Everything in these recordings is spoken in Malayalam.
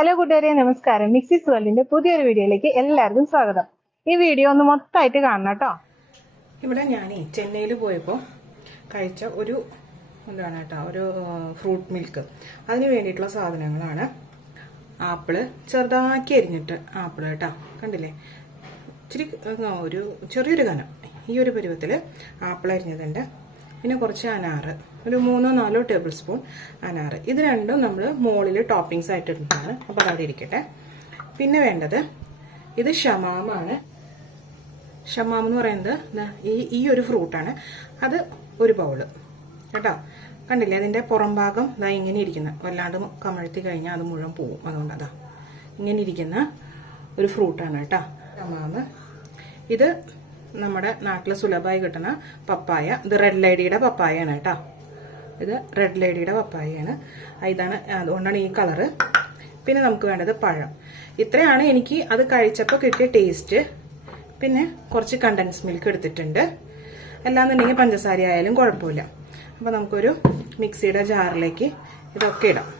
ഹലോ കൂട്ടുകാരെ, നമസ്കാരം. മിക്സിസ് വേൾഡിന്റെ പുതിയൊരു വീഡിയോയിലേക്ക് എല്ലാവർക്കും സ്വാഗതം. ഈ വീഡിയോ ഒന്ന് മൊത്തമായിട്ട് കാണണം കേട്ടോ. ഇവിടെ ഞാൻ ചെന്നൈയിൽ പോയപ്പോൾ കഴിച്ച ഒരു ഒരു ഫ്രൂട്ട് മിൽക്ക്, അതിന് വേണ്ടിയിട്ടുള്ള സാധനങ്ങളാണ്. ആപ്പിള് ചെറുതാക്കി അരിഞ്ഞിട്ട് ആപ്പിള് കേട്ടോ, കണ്ടില്ലേ, ഇച്ചിരി ഒരു ചെറിയൊരു കനം ഈ ഒരു പരുവത്തിൽ ആപ്പിൾ അരിഞ്ഞതുണ്ട്. പിന്നെ കുറച്ച് അനാറ്, ഒരു 3-4 ടേബിൾ സ്പൂൺ അനാറ്. ഇത് രണ്ടും നമ്മൾ മുകളിൽ ടോപ്പിങ്സ് ആയിട്ട് ഇട്ടിട്ടാണ്, അപ്പോൾ അതവിടെ ഇരിക്കട്ടെ. പിന്നെ വേണ്ടത് ഇത് ഷമാമാണ്. ഷമാം എന്ന് പറയുന്നത് ഈ ഒരു ഫ്രൂട്ടാണ്. അത് ഒരു ബൗള് കേട്ടോ. കണ്ടില്ലേ, അതിൻ്റെ പുറം ഭാഗം ഇതാ ഇങ്ങനെ ഇരിക്കുന്ന, വല്ലാണ്ട് കമഴ്ത്തി കഴിഞ്ഞാൽ അത് മുഴുവൻ പോവും. അതുകൊണ്ട് അതാ ഇങ്ങനെ ഇരിക്കുന്ന ഒരു ഫ്രൂട്ടാണ് കേട്ടോ ഷമാമ്. ഇത് നമ്മുടെ നാട്ടിൽ സുലഭമായി കിട്ടുന്ന പപ്പായ. ഇത് റെഡ് ലേഡിയുടെ പപ്പായയാണ് കേട്ടോ. ഇത് റെഡ് ലേഡിയുടെ പപ്പായയാണ്. ഇതാണ്, അതുകൊണ്ടാണ് ഈ കളറ്. പിന്നെ നമുക്ക് വേണ്ടത് പഴം. ഇത്രയാണ് എനിക്ക് അത് കഴിച്ചപ്പോൾ കിട്ടിയ ടേസ്റ്റ്. പിന്നെ കുറച്ച് കണ്ടൻസ് മിൽക്ക് എടുത്തിട്ടുണ്ട്. അല്ലാന്നുണ്ടെങ്കിൽ പഞ്ചസാര ആയാലും കുഴപ്പമില്ല. അപ്പോൾ നമുക്കൊരു മിക്സിയുടെ ജാറിലേക്ക് ഇതൊക്കെ ഇടാം.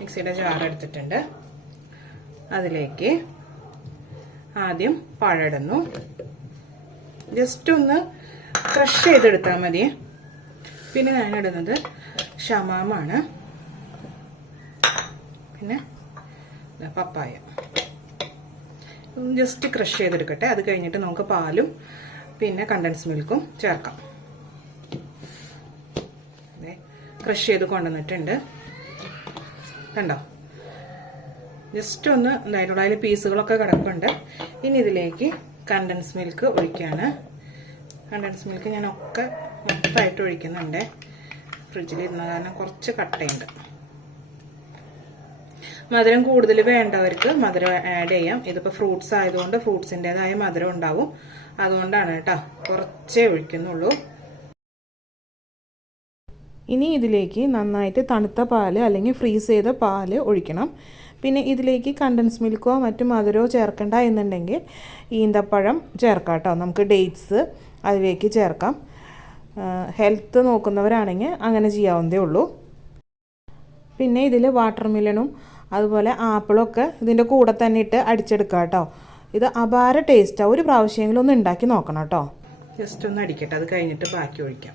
മിക്സിയുടെ ജാർ എടുത്തിട്ടുണ്ട്. അതിലേക്ക് ആദ്യം പഴം ഇടുന്നു. ജസ്റ്റ് ഒന്ന് ക്രഷ് ചെയ്തെടുത്താൽ മതി. പിന്നെ ഞാൻ ഇടുന്നത് ഷമാമാണ്. പിന്നെ പപ്പായ ജസ്റ്റ് ക്രഷ് ചെയ്തെടുക്കട്ടെ. അത് കഴിഞ്ഞിട്ട് നമുക്ക് പാലും പിന്നെ കണ്ടൻസ് മിൽക്കും ചേർക്കാം. ക്രഷ് ചെയ്ത് കൊണ്ടുവന്നിട്ടുണ്ട്, കണ്ടോ. ജസ്റ്റ് ഒന്ന് ഇതായിട്ടുള്ള അതിൽ പീസുകളൊക്കെ കിടപ്പുണ്ട്. ഇനി ഇതിലേക്ക് കണ്ടൻസ് മിൽക്ക് ഒഴിക്കുകയാണ്. കണ്ടൻസ് മിൽക്ക് ഞാൻ മൊത്തമായിട്ട് ഒഴിക്കുന്നുണ്ട്. ഫ്രിഡ്ജിൽ ഇരുന്ന കാരണം കുറച്ച് കട്ടയുണ്ട്. മധുരം കൂടുതൽ വേണ്ടവർക്ക് മധുരം ആഡ് ചെയ്യാം. ഇതിപ്പോൾ ഫ്രൂട്ട്സ് ആയതുകൊണ്ട് ഫ്രൂട്ട്സിൻ്റെതായ മധുരം ഉണ്ടാവും. അതുകൊണ്ടാണ് കേട്ടോ കുറച്ചേ ഒഴിക്കുന്നുള്ളൂ. ഇനി ഇതിലേക്ക് നന്നായിട്ട് തണുത്ത പാല് അല്ലെങ്കിൽ ഫ്രീസ് ചെയ്ത പാല് ഒഴിക്കണം. പിന്നെ ഇതിലേക്ക് കണ്ടൻസ് മിൽക്കോ മറ്റു മധുരമോ ചേർക്കണ്ട എന്നുണ്ടെങ്കിൽ ഈന്തപ്പഴം ചേർക്കാം കേട്ടോ. നമുക്ക് ഡേറ്റ്സ് അതിലേക്ക് ചേർക്കാം. ഹെൽത്ത് നോക്കുന്നവരാണെങ്കിൽ അങ്ങനെ ചെയ്യാവുന്നതേ ഉള്ളൂ. പിന്നെ ഇതിൽ വാട്ടർ മെലണും അതുപോലെ ആപ്പിളൊക്കെ ഇതിൻ്റെ കൂടെ തന്നെ ഇട്ട് അടിച്ചെടുക്കാം കേട്ടോ. ഇത് അപാര ടേസ്റ്റാണ്. ഒരു പ്രാവശ്യമെങ്കിലും ഒന്ന് ഉണ്ടാക്കി നോക്കണം കേട്ടോ. ജസ്റ്റ് ഒന്ന് അടിക്കട്ടെ, അത് കഴിഞ്ഞിട്ട് ബാക്കി ഒഴിക്കാം.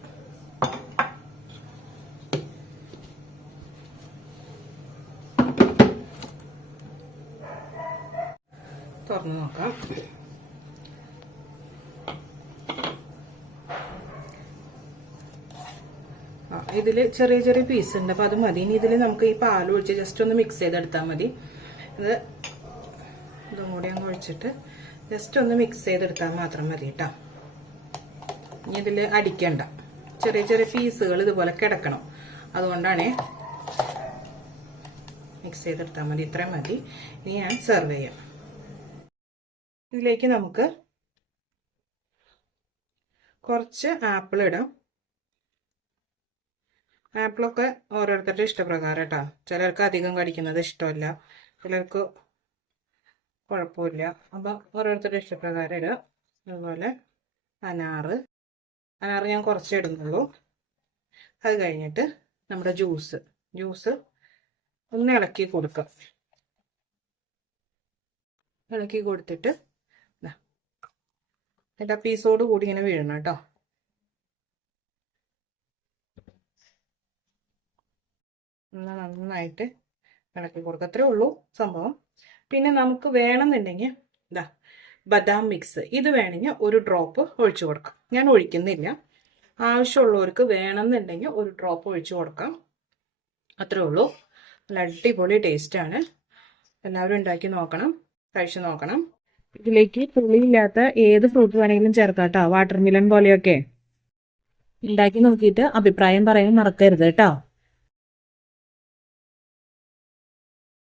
തുറന്ന് നോക്കാം. ഇതിൽ ചെറിയ ചെറിയ പീസ് ഉണ്ട്, അപ്പോൾ അത് മതി. ഇനി ഇതിൽ നമുക്ക് ഈ പാൽ ഒഴിച്ച് ജസ്റ്റ് ഒന്ന് മിക്സ് ചെയ്തെടുത്താൽ മതി. ഇതും കൂടി അങ്ങ് ഒഴിച്ചിട്ട് ജസ്റ്റ് ഒന്ന് മിക്സ് ചെയ്തെടുത്താൽ മാത്രം മതി കേട്ടോ. ഇനി ഇതിൽ അടിക്കണ്ട, ചെറിയ ചെറിയ പീസുകൾ ഇതുപോലെ കിടക്കണം. അതുകൊണ്ടാണ് മിക്സ് ചെയ്തെടുത്താൽ മതി. ഇത്രയും മതി. ഇനി ഞാൻ സെർവ് ചെയ്യാം. ഇതിലേക്ക് നമുക്ക് കുറച്ച് ആപ്പിൾ ഇടാം. ആപ്പിളൊക്കെ ഓരോരുത്തരുടെ ഇഷ്ടപ്രകാരം കേട്ടോ. ചിലർക്ക് അധികം കടിക്കുന്നത് ഇഷ്ടമല്ല, ചിലർക്ക് കുഴപ്പമില്ല. അപ്പം ഓരോരുത്തരുടെ ഇഷ്ടപ്രകാരം ഇടുക. അതുപോലെ അനാറ് ഞാൻ കുറച്ചേ ഇടുന്നുള്ളൂ. അത് കഴിഞ്ഞിട്ട് നമ്മുടെ ജ്യൂസ് ഒന്ന് ഇളക്കി കൊടുക്കാം. ഇളക്കി കൊടുത്തിട്ട് എന്നിട്ട് ആ പീസോട് കൂടി ഇങ്ങനെ വീഴണം കേട്ടോ. നന്നായിട്ട് ഇളക്കി കൊടുക്കുക. അത്രേ ഉള്ളൂ സംഭവം. പിന്നെ നമുക്ക് വേണമെന്നുണ്ടെങ്കിൽ ബദാം മിക്സ് ഇത് വേണമെങ്കിൽ ഒരു ഡ്രോപ്പ് ഒഴിച്ചു കൊടുക്കാം. ഞാൻ ഒഴിക്കുന്നില്ല. ആവശ്യമുള്ളവർക്ക് വേണമെന്നുണ്ടെങ്കിൽ ഒരു ഡ്രോപ്പ് ഒഴിച്ചു കൊടുക്കാം. അത്രേ ഉള്ളൂ. നല്ല അടിപൊളി ടേസ്റ്റാണ്. എല്ലാവരും ഉണ്ടാക്കി നോക്കണം, കഴിച്ചു നോക്കണം. ഇതിലേക്ക് പുളിയില്ലാത്ത ഏത് ഫ്രൂട്ട് വേണമെങ്കിലും ചേർക്കാം കേട്ടോ. വാട്ടർ മെലൺ പോലെയൊക്കെ ഉണ്ടാക്കി നോക്കിയിട്ട് അഭിപ്രായം പറയാൻ മറക്കരുത് കേട്ടോ.